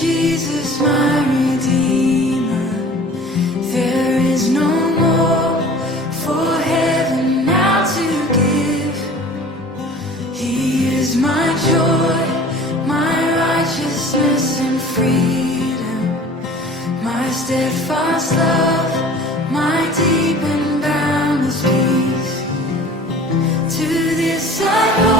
Jesus, my Redeemer. There is no more for heaven now to give. He is my joy, my righteousness and freedom, my steadfast love, my deep and boundless peace. To this I hold.